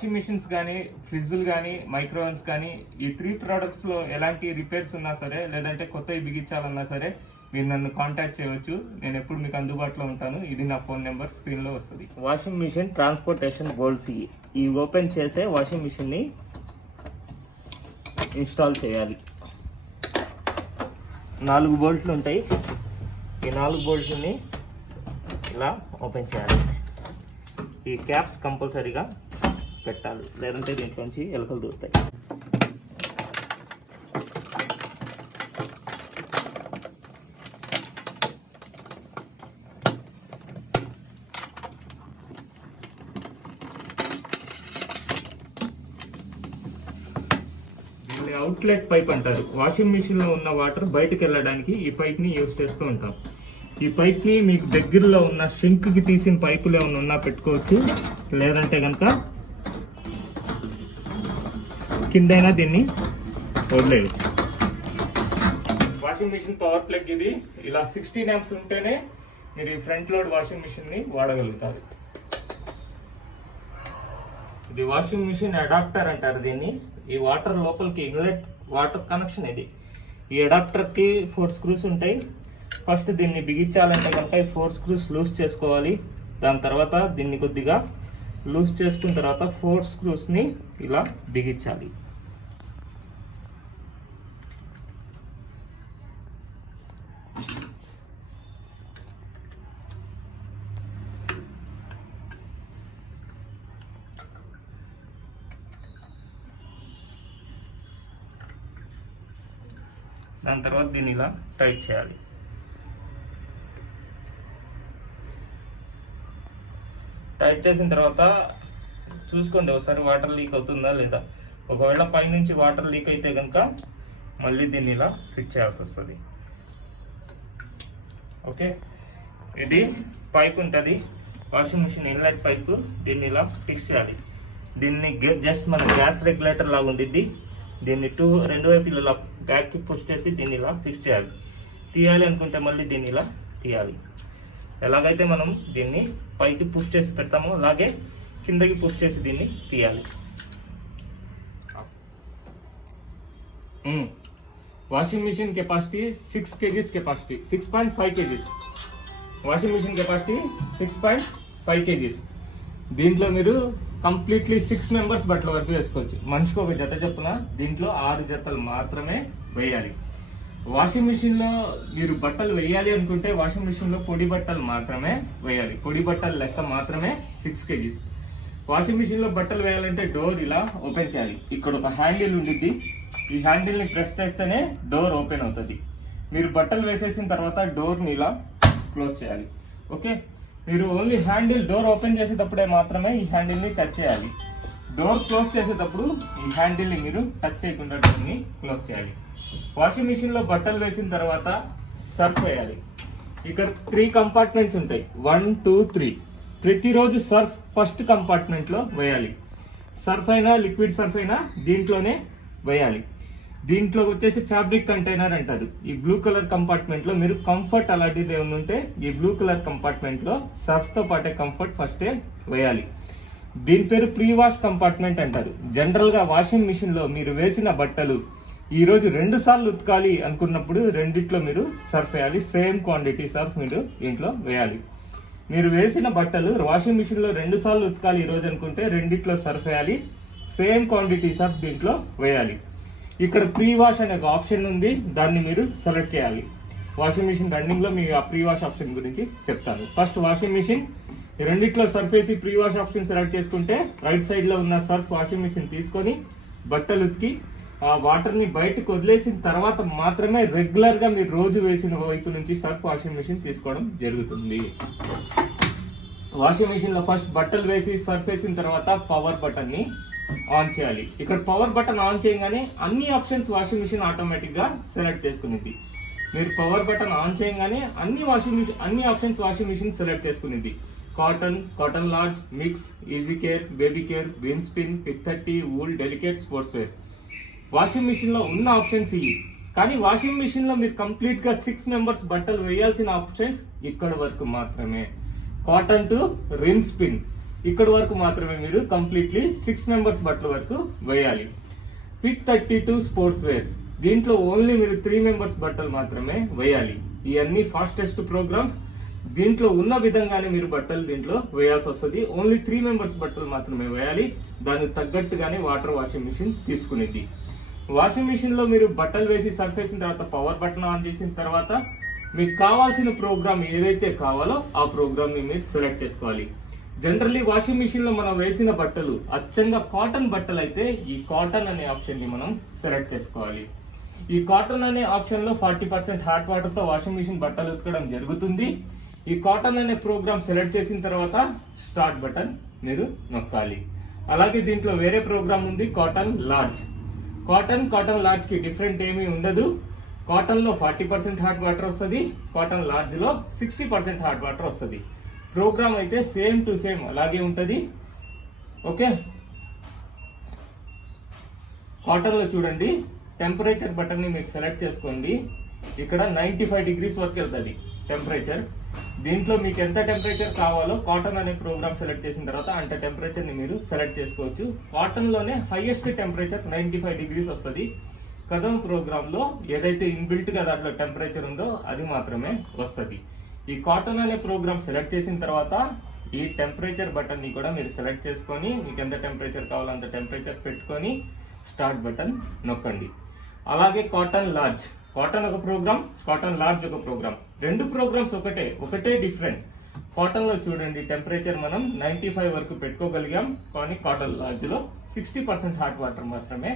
Washing machines కానీ, ఫ్రిడ్జ్లు కానీ, మైక్రోవేవ్స్ కానీ ఈ 3 ప్రోడక్ట్స్లో ఎలాంటి రిపేర్స్ ఉన్నా సరే, లేదంటే కొత్తవి బిగించాలన్నా సరే మీరు నన్ను కాంటాక్ట్ చేయవచ్చు. నేను ఎప్పుడు మీకు అందుబాటులో ఉంటాను. ఇది నా ఫోన్ నెంబర్ స్క్రీన్లో వస్తుంది. వాషింగ్ మిషన్ ట్రాన్స్పోర్టేషన్ బోల్ట్స్ ఈ ఓపెన్ చేసే వాషింగ్ మిషన్ని ఇన్స్టాల్ చేయాలి. 4 బోల్ట్లు ఉంటాయి. ఈ 4 బోల్ట్లని ఇలా ఓపెన్ చేయాలి. ఈ క్యాప్స్ కంపల్సరీగా పెట్టాలి, లేదంటే దీంట్లోంచి ఎలుకలు దూరుతాయి. దీన్ని అవుట్లెట్ పైప్ అంటారు. వాషింగ్ మిషన్లో ఉన్న వాటర్ బయటకు వెళ్ళడానికి ఈ పైప్ని యూజ్ చేస్తూ ఉంటాం. ఈ పైప్ని మీకు దగ్గరలో ఉన్న షింక్కి తీసిన పైపులు ఏమైనా ఉన్నా పెట్టుకోవచ్చు, లేదంటే కనుక కిందైనా దీన్ని వదిలేయచ్చు. వాషింగ్ మిషన్ పవర్ ప్లగ్ ఇది. ఇలా 16 amps ఉంటేనే మీరు ఈ ఫ్రంట్ లోడ్ వాషింగ్ మిషన్ని వాడగలుగుతారు. ఇది వాషింగ్ మిషన్ అడాప్టర్ అంటారు దీన్ని. ఈ వాటర్ లోపలికి ఇన్లెట్ వాటర్ కనెక్షన్ ఇది. ఈ అడాప్టర్కి 4 స్క్రూస్ ఉంటాయి. ఫస్ట్ దీన్ని బిగించాలంటే కనుక ఈ 4 స్క్రూస్ లూజ్ చేసుకోవాలి. దాని తర్వాత దీన్ని కొద్దిగా లూజ్ చేసుకున్న తర్వాత 4 స్క్రూస్ని ఇలా బిగించాలి. దాని తర్వాత దీన్ని ఇలా టైట్ చేయాలి. టైట్ చేసిన తర్వాత చూసుకోండి ఒకసారి వాటర్ లీక్ అవుతుందా లేదా. ఒకవేళ పైనుంచి వాటర్ లీక్ అయితే కనుక మళ్ళీ దీన్ని ఇలా ఫిట్ చేయాల్సి వస్తుంది. ఓకే, ఇది పైప్ ఉంటుంది, వాషింగ్ మిషన్ ఇన్లెట్ పైపు. దీన్ని ఇలా ఫిక్స్ చేయాలి. దీన్ని జస్ట్ మన గ్యాస్ రెగ్యులేటర్ లాగా ఉండిద్ది. దీన్ని రెండు వైపులు ఇలా బ్యాక్కి పుష్ చేసి దీన్ని ఇలా ఫిక్స్ చేయాలి. తీయాలి అనుకుంటే మళ్ళీ దీన్ని ఇలా తీయాలి. ఎలాగైతే మనం దీన్ని పైకి పుష్ చేసి పెడతామో అలాగే కిందకి పుష్ చేసి దీన్ని తీయాలి. Washing machine capacity 6 kgs capacity, 6.5 kgs. Washing machine capacity 6.5 kgs. దీంట్లో మీరు కంప్లీట్లీ 6 మెంబర్స్ బట్టల వరకు వేసుకోవచ్చు. మనిషికి ఒక జత చొప్పున దీంట్లో 6 జతలు మాత్రమే వేయాలి. వాషింగ్ మిషన్ లో మీరు బట్టలు వేయాలి అనుకుంటే వాషింగ్ మిషన్ లో పొడి బట్టలు మాత్రమే వేయాలి. పొడి బట్టల లెక్క మాత్రమే 6 kgs. వాషింగ్ మిషన్ లో బట్టలు వేయాలంటే డోర్ ఇలా ఓపెన్ చేయాలి. ఇక్కడ ఒక హ్యాండిల్ ఉండిద్ది. ఈ హ్యాండిల్ ని ప్రెస్ చేస్తేనే డోర్ ఓపెన్ అవుతుంది. మీరు బట్టలు వేసేసిన తర్వాత డోర్ ని ఇలా క్లోజ్ చేయాలి. ఓకే, మీరు ఓన్లీ హ్యాండిల్ డోర్ ఓపెన్ చేసేటప్పుడే మాత్రమే ఈ హ్యాండిల్ ని టచ్ చేయాలి. డోర్ క్లోజ్ చేసేటప్పుడు ఈ హ్యాండిల్ ని మీరు టచ్ చేయకుండా డోర్ ని క్లోజ్ చేయాలి. వాషింగ్ మిషన్ లో బట్టలు వేసిన తర్వాత సర్ఫ్ వేయాలి. ఇక్కడ 3 కంపార్ట్మెంట్స్ ఉంటాయి, 1, 2, 3. ప్రతిరోజు సర్ఫ్ ఫస్ట్ కంపార్ట్మెంట్ లో వేయాలి. సర్ఫ్ అయినా లిక్విడ్ సర్ఫ్ అయినా దీంట్లోనే వేయాలి. దీంట్లో వచ్చేసి ఫ్యాబ్రిక్ కంటైనర్ అంటారు. ఈ బ్లూ కలర్ కంపార్ట్మెంట్ లో మీరు కంఫర్ట్ అలాంటిది ఏమైనా ఉంటే ఈ బ్లూ కలర్ కంపార్ట్మెంట్ లో సర్ఫ్ తో పాటే కంఫర్ట్ ఫస్టే వేయాలి. దీని పేరు ప్రీ వాష్ కంపార్ట్మెంట్ అంటారు. జనరల్ గా వాషింగ్ మిషన్ లో మీరు వేసిన బట్టలు ఈ రోజు 2 సార్లు ఉతకాలి అనుకున్నప్పుడు రెండిట్లో మీరు సర్ఫ్ వేయాలి. సేమ్ క్వాంటిటీ సర్ఫ్ మీరు దీంట్లో వేయాలి. మీరు వేసిన బట్టలు వాషింగ్ మిషన్ లో 2 సార్లు ఉతకాలి ఈ రోజు అనుకుంటే రెండిట్లో సర్ఫ్ వేయాలి. సేమ్ క్వాంటిటీ సర్ఫ్ దీంట్లో వేయాలి. ఇక్కడ ప్రీ వాష్ అనే ఒక ఆప్షన్ ఉంది, దాన్ని మీరు సెలెక్ట్ చేయాలి. వాషింగ్ మిషన్ రన్నింగ్ లో మీకు ఆ ప్రీ వాష్ ఆప్షన్ గురించి చెప్తాను. ఫస్ట్ వాషింగ్ మిషన్ రెండిట్లో సర్ఫ్ వేసి ప్రీ వాష్ ఆప్షన్ సెలెక్ట్ చేసుకుంటే రైట్ సైడ్ లో ఉన్న సర్ఫ్ వాషింగ్ మిషన్ తీసుకొని బట్టలు ఉతికి ఆ వాటర్ ని బయటకు వదిలేసిన తర్వాత మాత్రమే రెగ్యులర్ గా మీరు రోజు వేసిన వైపు నుంచి సర్ఫ్ వాషింగ్ మిషన్ తీసుకోవడం జరుగుతుంది. వాషింగ్ మిషన్ లో ఫస్ట్ బట్టలు వేసి సర్ఫ్ వేసిన తర్వాత పవర్ బటన్ ని ఆన్ చేయాలి. ఇక్కడ పవర్ బటన్ ఆన్ చేయగానే అన్ని ఆప్షన్స్ వాషింగ్ మిషన్ ఆటోమేటిక్ గా సెలెక్ట్ చేసుకునేది. మీరు పవర్ బటన్ ఆన్ చేయగానే అన్ని ఆప్షన్స్ వాషింగ్ మిషన్ సెలెక్ట్ చేసుకునేది. Cotton large, mix, easy care, baby care, విన్ spin, fit 30, wool, delicate, sports wear. Washing machine లో ఉన్న ఆప్షన్స్ ఇవి. కానీ వాషింగ్ మిషన్ లో మీరు కంప్లీట్ గా 6 మెంబర్స్ బట్టలు వేయాల్సిన ఆప్షన్స్ ఇక్కడ వరకు మాత్రమే. Cotton to rinse spin. ఇక్కడ వరకు మాత్రమే మీరు కంప్లీట్లీ 6 మెంబర్స్ బట్టల వరకు వేయాలి. క్విక్ 32 స్పోర్ట్స్ వేర్, దీంట్లో ఓన్లీ మీరు 3 మెంబర్స్ బట్టలు మాత్రమే వేయాలి. ఇవన్నీ ఫాస్టెస్ట్ ప్రోగ్రామ్స్. దీంట్లో ఉన్న విధంగానే మీరు బట్టలు దీంట్లో వేయాల్సి వస్తుంది. ఓన్లీ 3 మెంబర్స్ బట్టలు మాత్రమే వేయాలి. దానికి తగ్గట్టుగానే వాటర్ వాషింగ్ మిషన్ తీసుకునేది. వాషింగ్ మిషన్ లో మీరు బట్టలు వేసి సర్ఫ్ వేసిన తర్వాత పవర్ బటన్ ఆన్ చేసిన తర్వాత మీకు కావాల్సిన ప్రోగ్రామ్ ఏదైతే కావాలో ఆ ప్రోగ్రామ్ ని మీరు సెలెక్ట్ చేసుకోవాలి. జనరల్లీ వాషింగ్ మిషన్ లో మనం వేసిన బట్టలు అచ్చంగా కాటన్ బట్టలు అయితే ఈ కాటన్ అనే ఆప్షన్ ని మనం సెలెక్ట్ చేసుకోవాలి. ఈ కాటన్ అనే ఆప్షన్ లో 40% హాట్ వాటర్ తో వాషింగ్ మిషన్ బట్టలు ఉతకడం జరుగుతుంది. ఈ కాటన్ అనే ప్రోగ్రామ్ సెలెక్ట్ చేసిన తర్వాత స్టార్ట్ బటన్ మీరు నొక్కాలి. అలాగే దీంట్లో వేరే ప్రోగ్రామ్ ఉంది కాటన్ లార్జ్. కాటన్ లార్జ్ కి డిఫరెంట్ ఏమీ ఉండదు. కాటన్ లో 40% హాట్ వాటర్ వస్తుంది, కాటన్ లార్జ్ లో 60% హాట్ వాటర్ వస్తుంది. ప్రోగ్రామ్ అయితే సేమ్ టు సేమ్ అలాగే ఉంటది. ఓకే, కాటన్ లో చూడండి టెంపరేచర్ బటన్ ని మీరు సెలెక్ట్ చేసుకోండి. ఇక్కడ 95 డిగ్రీస్ వరకు వెళ్తుంది టెంపరేచర్. దీంట్లో మీకు ఎంత టెంపరేచర్ కావాలో కాటన్ అనే ప్రోగ్రామ్ సెలెక్ట్ చేసిన తర్వాత అంత టెంపరేచర్ ని మీరు సెలెక్ట్ చేసుకోవచ్చు. కాటన్ లోనే హైయెస్ట్ టెంపరేచర్ 95 డిగ్రీస్ వస్తుంది. కదం ప్రోగ్రామ్ లో ఏదైతే ఇన్బిల్ట్ గా దాంట్లో టెంపరేచర్ ఉందో అది మాత్రమే వస్తుంది. ఈ కాటన్ అనే ప్రోగ్రామ్ సెలెక్ట్ చేసిన తర్వాత ఈ టెంపరేచర్ బటన్ ని కూడా మీరు సెలెక్ట్ చేసుకొని మీకు ఎంత టెంపరేచర్ కావాలో అంత టెంపరేచర్ పెట్టుకొని స్టార్ట్ బటన్ నొక్కండి. అలాగే కాటన్ లార్జ్, కాటన్ ఒక ప్రోగ్రామ్, కాటన్ లార్జ్ ఒక ప్రోగ్రామ్. రెండు ప్రోగ్రామ్స్ ఒకటే డిఫరెంట్. కాటన్ లో చూడండి టెంపరేచర్ మనం 95 వరకు పెట్టుకోగలిగాం, కానీ కాటన్ లార్జ్ లో 60% హాట్ వాటర్ మాత్రమే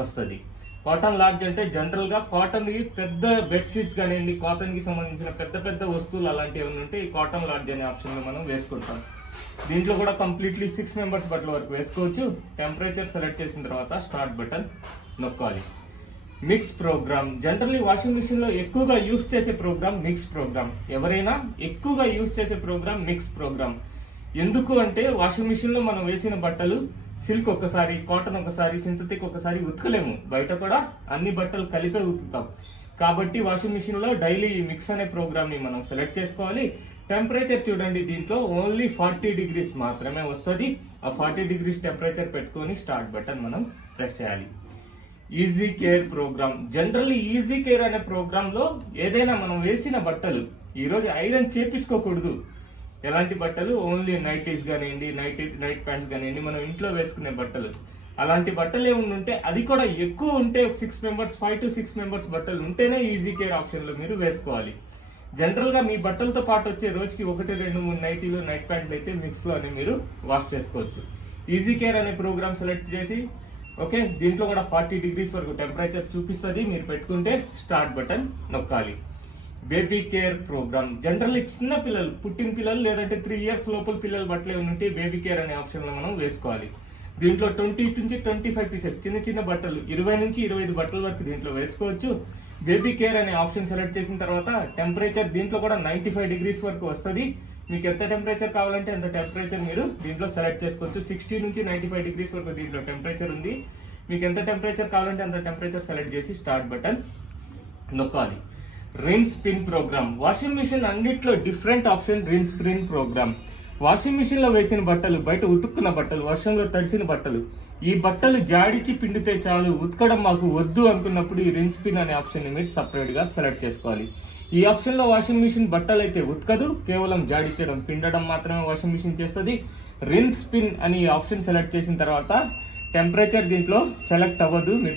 వస్తుంది. కాటన్ లార్జ్ అంటే జనరల్ గా కాటన్ కి పెద్ద బెడ్షీట్స్ కానివ్వండి, కాటన్ కి సంబంధించిన పెద్ద వస్తువులు అలాంటివి ఏమైనా ఉంటే ఈ కాటన్ లార్జ్ అనే ఆప్షన్ లో మనం వేసుకుంటాం. దీంట్లో కూడా కంప్లీట్లీ 6 మెంబర్స్ బట్టల వరకు వేసుకోవచ్చు. టెంపరేచర్ సెలెక్ట్ చేసిన తర్వాత స్టార్ట్ బటన్ నొక్కాలి. Mix programme, generally washing machine లో ఎక్కువగా యూస్ చేసే ప్రోగ్రామ్ మిక్స్ ప్రోగ్రామ్. ఎవరైనా ఎక్కువగా యూస్ చేసే ప్రోగ్రామ్ మిక్స్ ప్రోగ్రామ్. ఎందుకు అంటే వాషింగ్ మిషన్ లో మనం వేసిన బట్టలు సిల్క్ ఒకసారి, కాటన్ ఒకసారి, సింథటిక్ ఒకసారి ఉతకలేము. బయట కూడా అన్ని బట్టలు కలిపే ఉతుకుతాం. కాబట్టి వాషింగ్ మిషన్ లో డైలీ మిక్స్ అనే ప్రోగ్రామ్ ని మనం సెలెక్ట్ చేసుకోవాలి. టెంపరేచర్ చూడండి దీంట్లో ఓన్లీ 40 డిగ్రీస్ మాత్రమే వస్తుంది. ఆ 40 డిగ్రీస్ టెంపరేచర్ పెట్టుకొని స్టార్ట్ బటన్ మనం ప్రెస్ చేయాలి. Easy care programme, generally easy care అనే ప్రోగ్రామ్ లో ఏదైనా మనం వేసిన బట్టలు ఈ రోజు ఐరన్ చేపించుకోకూడదు. ఎలాంటి బట్టలు, ఓన్లీ నైటీస్ కానివ్వండి, నైట్ ప్యాంట్స్ కానివ్వండి, మనం ఇంట్లో వేసుకునే బట్టలు, అలాంటి బట్టలు ఏమైనా ఉంటే అది కూడా ఎక్కువ ఉంటే 6 మెంబర్స్ 5 to 6 మెంబర్స్ బట్టలు ఉంటేనే ఈజీ కేర్ ఆప్షన్ లో మీరు వేసుకోవాలి. జనరల్ గా మీ బట్టలతో పాటు వచ్చే రోజుకి 1, 2, 3 నైటీలు, నైట్ ప్యాంట్లు అయితే మిక్స్ లోనే మీరు వాష్ చేసుకోవచ్చు. ఈజీ కేర్ అనే ప్రోగ్రామ్ సెలెక్ట్ చేసి ఓకే, దీంట్లో కూడా 40 డిగ్రీస్ వరకు టెంపరేచర్ చూపిస్తుంది. మీరు పెట్టుకుంటే స్టార్ట్ బటన్ నొక్కాలి. బేబీ కేర్ ప్రోగ్రామ్, జనరల్లీ చిన్న పిల్లలు, పుట్టిన పిల్లలు లేదంటే 3 years లోపల పిల్లలు బట్టలు ఉంటే బేబీ కేర్ అనే ఆప్షన్ లో మనం వేసుకోవాలి. దీంట్లో 20 నుంచి 25 పీసెస్ చిన్న బట్టలు 20 నుంచి 25 బట్టల వరకు దీంట్లో వేసుకోవచ్చు. బేబీ కేర్ అనే ఆప్షన్ సెలెక్ట్ చేసిన తర్వాత టెంపరేచర్ దీంట్లో కూడా 95 డిగ్రీస్ వరకు వస్తుంది. మీకు ఎంత టెంపరేచర్ కావాలంటే అంత టెంపరేచర్ మీరు దీంట్లో సెలెక్ట్ చేసుకోవచ్చు. 60 నుంచి 95 డిగ్రీస్ వరకు దీంట్లో టెంపరేచర్ ఉంది. మీకు ఎంత టెంపరేచర్ కావాలంటే అంత టెంపరేచర్ సెలెక్ట్ చేసి స్టార్ట్ బటన్ నొక్కాలి. Rinse spin programme, washing machine అన్నిట్లో different option rinse spin programme. Washing machine లో వేసిన బట్టలు, బయట ఉతుక్కున్న బట్టలు, వర్షంలో తడిసిన బట్టలు, ఈ బట్టలు జాడిచి పిండితే చాలు, ఉతకడం మాకు వద్దు అనుకున్నప్పుడు ఈ రిన్ స్పిన్ అనే ఆప్షన్ ని మీరు సపరేట్ గా సెలెక్ట్ చేసుకోవాలి. ఈ ఆప్షన్ లో వాషింగ్ మిషన్ బట్టలు అయితే ఉతకదు, కేవలం జాడించడం, పిండడం మాత్రమే వాషింగ్ మిషన్ చేస్తుంది. రిన్ స్పిన్ అని ఆప్షన్ సెలెక్ట్ చేసిన తర్వాత టెంపరేచర్ దీంట్లో సెలెక్ట్ అవ్వదు. మీరు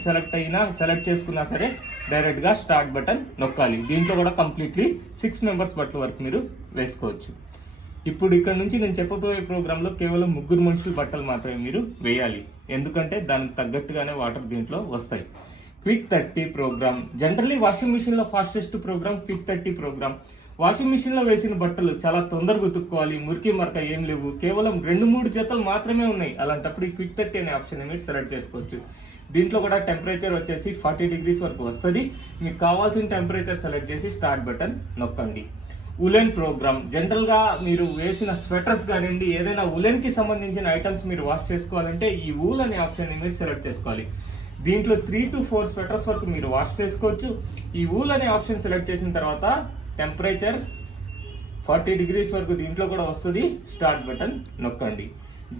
సెలెక్ట్ చేసుకున్నా సరే డైరెక్ట్ గా స్టార్ట్ బటన్ నొక్కాలి. దీంట్లో కూడా కంప్లీట్లీ 6 మెంబర్స్ బట్టల వరకు మీరు వేసుకోవచ్చు. ఇప్పుడు ఇక్కడ నుంచి నేను చెప్పబోయే ప్రోగ్రామ్ లో కేవలం 3 మనుషుల బట్టలు మాత్రమే మీరు వేయాలి. ఎందుకంటే దానికి తగ్గట్టుగానే వాటర్ దీంట్లో వస్తాయి. Quick 30 programme, generally washing machine లో fastest programme quick 30 programme. Washing machine లో వేసిన బట్టలు చాలా తొందరగా ఉతుక్కోవాలి, మురికి మరక ఏం లేవు, కేవలం 2-3 జతలు మాత్రమే ఉన్నాయి. అలాంటప్పుడు ఈ క్విక్ 30 అనే ఆప్షన్ మీరు సెలెక్ట్ చేసుకోవచ్చు. దీంట్లో కూడా టెంపరేచర్ వచ్చేసి 40 డిగ్రీస్ వరకు వస్తుంది. మీకు కావాల్సిన టెంపరేచర్ సెలెక్ట్ చేసి స్టార్ట్ బటన్ నొక్కండి. ఉలెన్ ప్రోగ్రామ్, జనరల్ గా మీరు వేసిన స్వెటర్స్ కానివ్వండి, ఏదైనా ఉలెన్ కి సంబంధించిన ఐటమ్స్ మీరు వాష్ చేసుకోవాలంటే ఈ ఊల్ అనే ఆప్షన్ ని మీరు సెలెక్ట్ చేసుకోవాలి. దీంట్లో 3 to 4 స్వెటర్స్ వరకు మీరు వాష్ చేసుకోవచ్చు. ఈ ఊల్ అనే ఆప్షన్ సెలెక్ట్ చేసిన తర్వాత టెంపరేచర్ 40 degrees వరకు దీంట్లో కూడా వస్తుంది. స్టార్ట్ బటన్ నొక్కండి.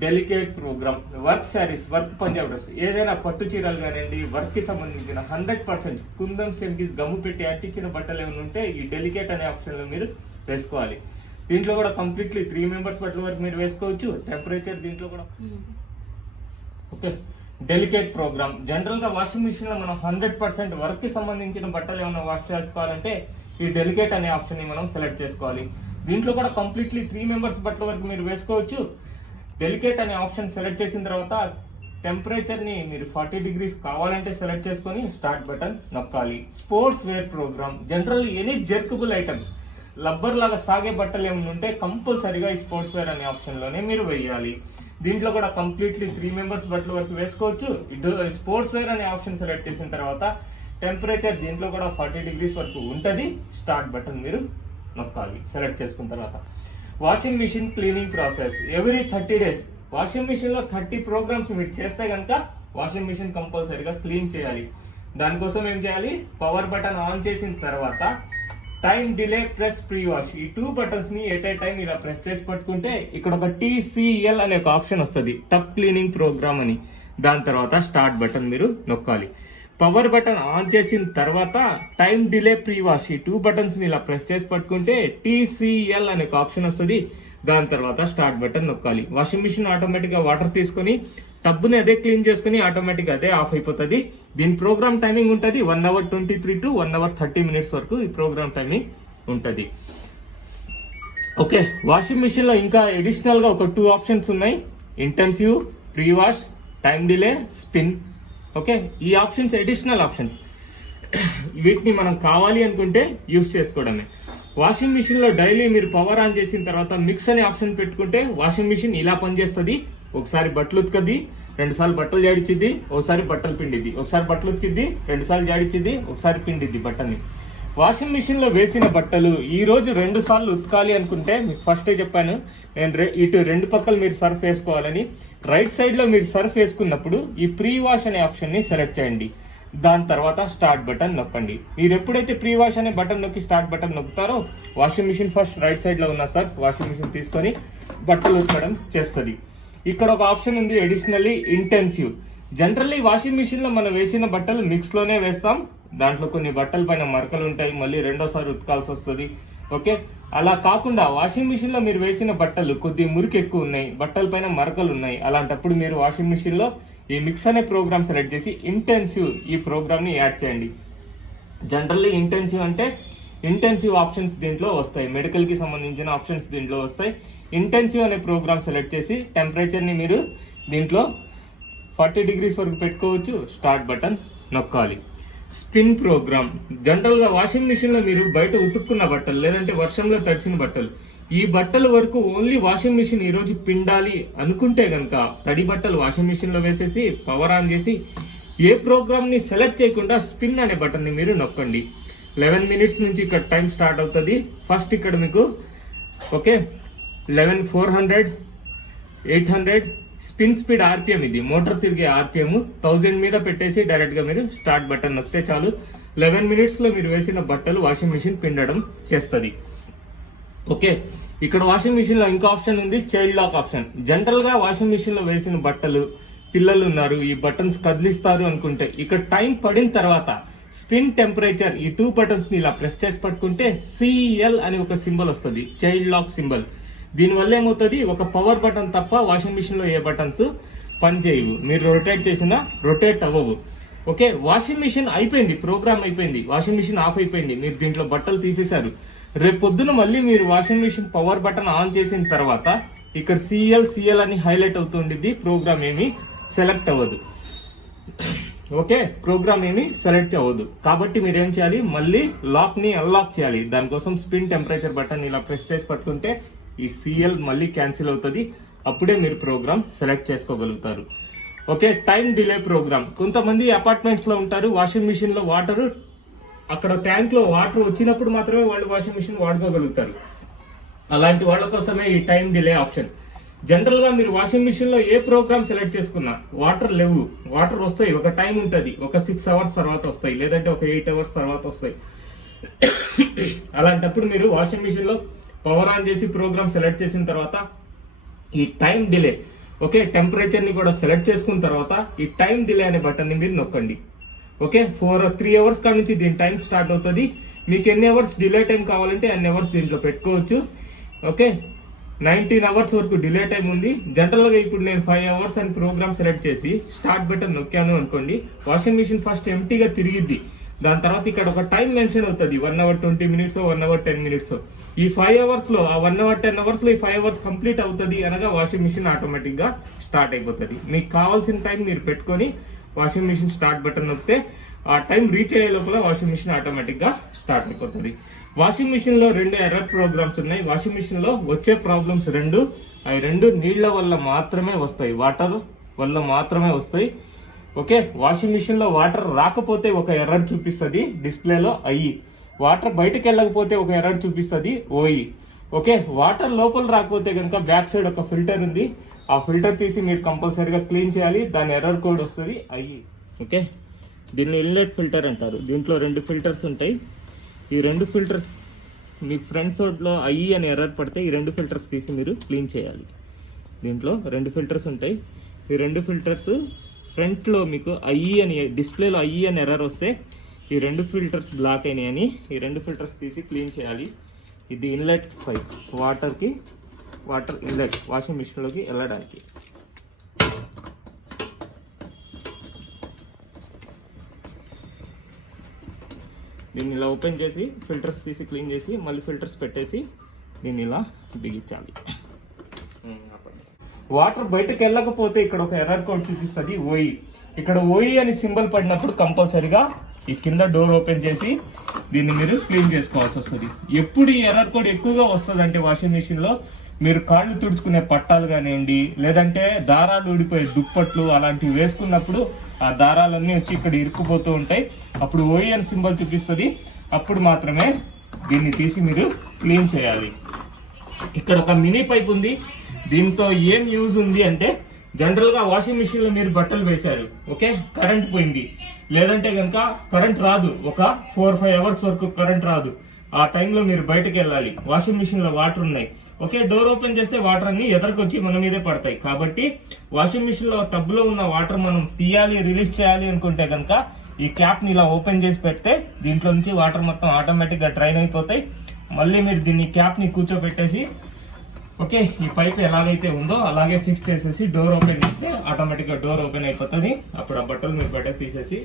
Delicate program, work saris, work Punjab dress, ఏదైనా పట్టు చీరలు కానివ్వండి, వర్క్ కి సంబంధించిన 100% కుందన్ సెంకీస్ గమ్ము పెట్టి అంటించిన బట్టలు ఏమైనా ఉంటే ఈ డెలికేట్ అనే ఆప్షన్ లో మీరు వేసుకోవాలి. దీంట్లో కూడా కంప్లీట్లీ 3 మెంబర్స్ బట్టల వరకు మీరు వేసుకోవచ్చు. టెంపరేచర్ దీంట్లో కూడా ఓకే. డెలికేట్ ప్రోగ్రామ్, జనరల్ గా వాషింగ్ మిషన్ లో మనం 100% వర్క్ కి సంబంధించిన బట్టలు ఏమైనా వాష్ చేసుకోవాలంటే ఈ డెలికేట్ అనే ఆప్షన్ ని మనం సెలెక్ట్ చేసుకోవాలి. దీంట్లో కూడా కంప్లీట్లీ 3 మెంబర్స్ బట్టల వరకు మీరు వేసుకోవచ్చు. డెలికేట్ అనే ఆప్షన్ సెలెక్ట్ చేసిన తర్వాత టెంపరేచర్ ని మీరు 40 degrees కావాలంటే సెలెక్ట్ చేసుకొని స్టార్ట్ బటన్ నొక్కాలి. Sportswear programme, general any jerkable items, rubber లాగా సాగే బట్టలు ఏమైనా ఉంటే కంపల్సరీగా ఈ స్పోర్ట్స్ వేర్ అనే ఆప్షన్ లోనే మీరు వేయాలి. దీంట్లో కూడా కంప్లీట్లీ 3 మెంబర్స్ బట్టల వరకు వేసుకోవచ్చు. స్పోర్ట్స్ వేర్ అనే ఆప్షన్ సెలెక్ట్ చేసిన తర్వాత టెంపరేచర్ దీంట్లో కూడా 40 degrees వరకు ఉంటది. స్టార్ట్ బటన్ మీరు నొక్కాలి సెలెక్ట్ చేసుకున్న తర్వాత. Washing machine cleaning process, every 30 days washing machine లో 30 ప్రోగ్రామ్స్ మీరు చేస్తే కనుక వాషింగ్ మిషన్ కంపల్సరీగా క్లీన్ చేయాలి. దానికోసం ఏం చేయాలి, పవర్ బటన్ ఆన్ చేసిన తర్వాత time delay press pre wash, ఈ 2 బటన్స్ ని ఎట్ ఏ టైం ఇలా ప్రెస్ చేసి పట్టుకుంటే ఇక్కడ ఒక TCL అనే ఒక ఆప్షన్ వస్తుంది, టప్ క్లీనింగ్ ప్రోగ్రామ్ అని. దాని తర్వాత స్టార్ట్ బటన్ మీరు నొక్కాలి. పవర్ బటన్ ఆన్ చేసిన తర్వాత టైం డిలే ప్రీ వాష్, ఈ 2 బటన్స్ ని ఇలా ప్రెస్ చేసి పట్టుకుంటే TCL అనే ఒక ఆప్షన్ వస్తుంది. దాని తర్వాత స్టార్ట్ బటన్ నొక్కాలి. వాషింగ్ మిషన్ ఆటోమేటిక్ గా వాటర్ తీసుకొని టబ్బుని అదే క్లీన్ చేసుకుని ఆటోమేటిక్ అదే ఆఫ్ అయిపోతుంది. దీని ప్రోగ్రామ్ టైమింగ్ ఉంటుంది 1 hour 23 to 1 hour 30 minutes వరకు ఈ ప్రోగ్రామ్ టైమింగ్ ఉంటుంది. ఓకే, వాషింగ్ మిషన్ లో ఇంకా అడిషనల్ గా ఒక 2 ఆప్షన్స్ ఉన్నాయి, intensive, pre wash, time delay, spin. Okay, ఈ ఆప్షన్స్ అడిషనల్ ఆప్షన్స్, వీటిని మనం కావాలి అనుకుంటే యూజ్ చేసుకోవడమే. వాషింగ్ మిషన్ లో డైలీ మీరు పవర్ ఆన్ చేసిన తర్వాత మిక్స్ అనే ఆప్షన్ పెట్టుకుంటే వాషింగ్ మిషన్ ఇలా పనిచేస్తుంది. ఒకసారి బట్టలు ఉతుకద్ది, 2 సార్లు బట్టలు జాడిచ్చిద్ది, ఒకసారి బట్టలు పిండిద్ది, ఒకసారి బట్టలు ఉతికిద్ది, 2 సార్లు జాడిచ్చిద్ది, ఒకసారి పిండిద్ది బట్టల్ని. వాషింగ్ మిషన్ లో వేసిన బట్టలు ఈ రోజు 2 సార్లు ఉతకాలి అనుకుంటే మీకు ఫస్టే చెప్పాను నేను, ఇటు 2 పక్కలు మీరు సర్ఫ్ వేసుకోవాలని. రైట్ సైడ్ లో మీరు సర్ఫ్ వేసుకున్నప్పుడు ఈ ప్రీ వాష్ అనే ఆప్షన్ ని సెలెక్ట్ చేయండి. దాని తర్వాత స్టార్ట్ బటన్ నొక్కండి. మీరు ఎప్పుడైతే ప్రీ వాష్ అనే బటన్ నొక్కి స్టార్ట్ బటన్ నొక్కుతారో washing machine first right side లో ఉన్న సర్ఫ్ వాషింగ్ మిషన్ తీసుకొని బట్టలు ఉతకడం చేస్తుంది. ఇక్కడ ఒక ఆప్షన్ ఉంది additionally intensive. Generally washing machine లో మనం వేసిన బట్టలు మిక్స్ లోనే వేస్తాం, దాంట్లో కొన్ని బట్టల పైన మరకలు ఉంటాయి, మళ్ళీ రెండోసారి ఉతకాల్సి వస్తుంది. ఓకే, అలా కాకుండా వాషింగ్ మిషన్ లో మీరు వేసిన బట్టలు కొద్ది మురికి ఎక్కువ ఉన్నాయి, బట్టల పైన మరకలు ఉన్నాయి, అలాంటప్పుడు మీరు వాషింగ్ మిషన్ లో ఈ మిక్స్ అనే ప్రోగ్రామ్ సెలెక్ట్ చేసి ఇంటెన్సివ్ ఈ ప్రోగ్రామ్ ని యాడ్ చేయండి. జనరల్లీ ఇంటెన్సివ్ అంటే ఇంటెన్సివ్ ఆప్షన్స్ దీంట్లో వస్తాయి, మెడికల్ కి సంబంధించిన ఆప్షన్స్ దీంట్లో వస్తాయి. ఇంటెన్సివ్ అనే ప్రోగ్రామ్ సెలెక్ట్ చేసి టెంపరేచర్ ని మీరు దీంట్లో 40 degrees వరకు పెట్టుకోవచ్చు. స్టార్ట్ బటన్ నొక్కాలి. స్పిన్ ప్రోగ్రామ్, జనరల్ గా వాషింగ్ మిషన్ లో మీరు బయట ఉతుక్కున్న బట్టలు లేదంటే వర్షంలో తడిసిన బట్టలు, ఈ బట్టల వరకు ఓన్లీ వాషింగ్ మిషన్ ఈ రోజు పిండాలి అనుకుంటే గనక తడి బట్టలు వాషింగ్ మిషన్ లో వేసేసి పవర్ ఆన్ చేసి ఏ ప్రోగ్రామ్ ని సెలెక్ట్ చేయకుండా స్పిన్ అనే బటన్ ని మీరు నొక్కండి. 11 minutes నుంచి ఇక్కడ టైం స్టార్ట్ అవుతుంది. ఫస్ట్ ఇక్కడ మీకు ఓకే 11,400, 800 స్పిన్ స్పీడ్ ఆర్పిఎం, ఇది మోటార్ తిరిగే ఆర్పిఎం 1000 మీద పెట్టేసి డైరెక్ట్ గా మీరు స్టార్ట్ బటన్ నొక్కితే చాలు. 11 minutes లో మీరు వేసిన బట్టలు వాషింగ్ మిషన్ పిండడం చేస్తుంది. ఓకే, ఇక్కడ వాషింగ్ మిషన్ లో ఇంకో ఆప్షన్ ఉంది, చైల్డ్ లాక్ ఆప్షన్. జనరల్ గా వాషింగ్ మిషన్ లో వేసిన బట్టలు, పిల్లలు ఉన్నారు, ఈ బటన్స్ కదిలిస్తారు అనుకుంటే ఇక్కడ టైం పడిన తర్వాత స్పిన్ టెంపరేచర్ ఈ 2 బటన్స్ ని ఇలా ప్రెస్ చేసి పట్టుకుంటే CL అని ఒక సింబల్ వస్తుంది, చైల్డ్ లాక్ సింబల్. దీనివల్ల ఏమవుతుంది, ఒక పవర్ బటన్ తప్ప వాషింగ్ మిషన్ లో ఏ బటన్స్ పనిచేయవు, మీరు రొటేట్ చేసినా రొటేట్ అవ్వవు. ఓకే, వాషింగ్ మిషన్ అయిపోయింది, ప్రోగ్రామ్ అయిపోయింది, వాషింగ్ మిషన్ ఆఫ్ అయిపోయింది, మీరు దీంట్లో బట్టలు తీసేశారు. రేపు పొద్దున మళ్ళీ మీరు washing machine power button on చేసిన తర్వాత ఇక్కడ CL అని హైలైట్ అవుతుండిద్ది, ప్రోగ్రామ్ ఏమి సెలెక్ట్ అవ్వదు. ఓకే, ప్రోగ్రామ్ ఏమి సెలెక్ట్ అవ్వదు. కాబట్టి మీరు ఏం చేయాలి, మళ్ళీ లాక్ ని అన్లాక్ చేయాలి. దానికోసం స్పిన్ టెంపరేచర్ బటన్ ఇలా ప్రెస్ చేసి పట్టుకుంటే ఈ CL మళ్ళీ క్యాన్సిల్ అవుతుంది, అప్పుడే మీరు ప్రోగ్రామ్ సెలెక్ట్ చేసుకోగలుగుతారు. Okay, time delay program. కొంతమంది అపార్ట్మెంట్స్ లో ఉంటారు, వాషింగ్ మిషన్ లో వాటర్ అక్కడ ట్యాంక్ లో వాటర్ వచ్చినప్పుడు మాత్రమే వాళ్ళు వాషింగ్ మిషన్ వాడుకోగలుగుతారు. అలాంటి వాళ్ళ కోసమే ఈ టైం డిలే ఆప్షన్. జనరల్ గా మీరు వాషింగ్ మిషన్ లో ఏ ప్రోగ్రామ్ సెలెక్ట్ చేసుకున్నా వాటర్ లేవు, వాటర్ వస్తాయి, ఒక టైం ఉంటుంది, ఒక 6 hours తర్వాత వస్తాయి, లేదంటే ఒక 8 hours తర్వాత వస్తాయి. అలాంటప్పుడు మీరు వాషింగ్ మిషన్ లో పవర్ ఆన్ చేసి ప్రోగ్రామ్ సెలెక్ట్ చేసిన తర్వాత ఈ టైం డిలే, ఓకే, టెంపరేచర్ ని కూడా సెలెక్ట్ చేసుకున్న తర్వాత ఈ టైం డిలే అనే బటన్ ని మీరు నొక్కండి. ఓకే, 3 అవర్స్ కాడ నుంచి దీని టైం స్టార్ట్ అవుతుంది. మీకు ఎన్ని అవర్స్ డిలే టైం కావాలంటే అన్ని అవర్స్ దీంట్లో పెట్టుకోవచ్చు. ఓకే, 19 అవర్స్ వరకు డిలే టైం ఉంది. జనరల్ గా ఇప్పుడు నేను 5 అవర్స్ అని ప్రోగ్రామ్ సెలెక్ట్ చేసి స్టార్ట్ బటన్ నొక్కాను అనుకోండి, వాషింగ్ మిషన్ ఫస్ట్ ఎంటీగా తిరిగిద్ది. దాని తర్వాత ఇక్కడ ఒక టైం మెన్షన్ అవుతుంది, 1 hour 20 minutes, 1 hour 10 minutes. ఈ 5 hours లో, ఆ 1 hour 10 hours లో ఈ 5 hours కంప్లీట్ అవుతుంది అనగా వాషింగ్ మిషన్ ఆటోమేటిక్ గా స్టార్ట్ అయిపోతుంది. మీకు కావాల్సిన టైం మీరు పెట్టుకొని వాషింగ్ మిషన్ స్టార్ట్ బటన్ నొక్కితే ఆ టైం రీచ్ అయ్యే లోపల వాషింగ్ మిషన్ ఆటోమేటిక్ గా స్టార్ట్ అయిపోతుంది. వాషింగ్ మిషన్ లో 2 ఎర్రర్ ప్రోగ్రామ్స్ ఉన్నాయి. వాషింగ్ మిషన్ లో వచ్చే ప్రాబ్లమ్స్ 2, అవి 2 నీళ్ల వల్ల మాత్రమే వస్తాయి, వాటర్ వల్ల మాత్రమే వస్తాయి. ఓకే, వాషింగ్ మిషన్ లో వాటర్ రాకపోతే ఒక ఎర్రర్ చూపిస్తుంది డిస్ప్లేలో ఐ, వాటర్ బయటకు వెళ్ళకపోతే ఒక ఎర్రర్ చూపిస్తుంది ఓఈ. ఓకే, వాటర్ లోపల రాకపోతే కనుక బ్యాక్ సైడ్ ఒక ఫిల్టర్ ఉంది, ఆ ఫిల్టర్ తీసి మీరు కంపల్సరీగా క్లీన్ చేయాలి, దాని ఎర్రర్ కోడ్ వస్తుంది ఐ. ఓకే, దీన్ని ఇన్లెట్ ఫిల్టర్ అంటారు. దీంట్లో 2 ఫిల్టర్స్ ఉంటాయి. ఈ 2 ఫిల్టర్స్ మీకు ఫ్రంట్ సైడ్లో ఐ అని ఎర్రర్ పడితే ఈ 2 ఫిల్టర్స్ తీసి మీరు క్లీన్ చేయాలి. దీంట్లో 2 ఫిల్టర్స్ ఉంటాయి. ఈ 2 ఫిల్టర్స్ ఫ్రంట్లో మీకు ఐ అని డిస్ప్లేలో ఐ అని ఎర్రర్ వస్తే ఈ 2 ఫిల్టర్స్ బ్లాక్ అయినాయని ఈ 2 ఫిల్టర్స్ తీసి క్లీన్ చేయాలి. ఇది ఇన్లెట్ పైప్, వాటర్ ఇన్లెట్ వాషింగ్ మిషన్లోకి వెళ్ళడానికి. దీన్ని ఇలా ఓపెన్ చేసి ఫిల్టర్స్ తీసి క్లీన్ చేసి మళ్ళీ ఫిల్టర్స్ పెట్టేసి దీన్ని ఇలా బిగించాలి. వాటర్ బయటకు వెళ్ళకపోతే ఇక్కడ ఒక ఎర్రర్ కోడ్ చూపిస్తుంది ఓఈ. ఇక్కడ ఓఈ అని సింబల్ పడినప్పుడు కంపల్సరీగా ఈ కింద డోర్ ఓపెన్ చేసి దీన్ని మీరు క్లీన్ చేసుకోవాల్సి వస్తుంది. ఎప్పుడు ఈ ఎర్రర్ కోడ్ ఎక్కువగా వస్తుంది అంటే వాషింగ్ మిషన్ లో మీరు కాళ్ళు తుడుచుకునే పట్టాలు కానివ్వండి, లేదంటే దారాలు ఊడిపోయే దుప్పట్లు అలాంటివి వేసుకున్నప్పుడు ఆ దారాలన్నీ వచ్చి ఇక్కడ ఇరుక్కుపోతూ ఉంటాయి. అప్పుడు ఓఈ అని సింబల్ చూపిస్తుంది. అప్పుడు మాత్రమే దీన్ని తీసి మీరు క్లీన్ చేయాలి. ఇక్కడ ఒక మినీ పైప్ ఉంది. దీంతో ఏం యూజ్ ఉంది అంటే, జనరల్ గా వాషింగ్ మిషన్ లో మీరు బట్టలు వేశారు, ఓకే, కరెంట్ పోయింది, లేదంటే కనుక కరెంట్ రాదు, ఒక 4-5 అవర్స్ వరకు కరెంట్ రాదు. ఆ టైంలో మీరు బయటకు వెళ్ళాలి, వాషింగ్ మిషన్ లో వాటర్ ఉన్నాయి, ఓకే, డోర్ ఓపెన్ చేస్తే వాటర్ అన్ని ఎదరికొచ్చి మన మీదే పడతాయి. కాబట్టి వాషింగ్ మిషన్ లో టబ్ లో ఉన్న వాటర్ మనం తీయాలి, రిలీజ్ చేయాలి అనుకుంటే కనుక ఈ క్యాప్ ని ఇలా ఓపెన్ చేసి పెడితే దీంట్లో నుంచి వాటర్ మొత్తం ఆటోమేటిక్ గా డ్రైన్ అయిపోతాయి. మళ్ళీ మీరు దీన్ని క్యాప్ ని కూర్చోబెట్టేసి, ఓకే, ఈ పైప్ ఎలాగైతే ఉందో అలాగే ఫిక్స్ చేసేసి డోర్ ఓపెన్ చేస్తే ఆటోమేటిక్ గా డోర్ ఓపెన్ అయిపోతుంది. అప్పుడు ఆ బట్టలు మీరు బయటకు తీసేసి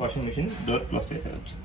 వాషింగ్ మిషన్ డోర్ క్లోజ్ చేసేయచ్చు.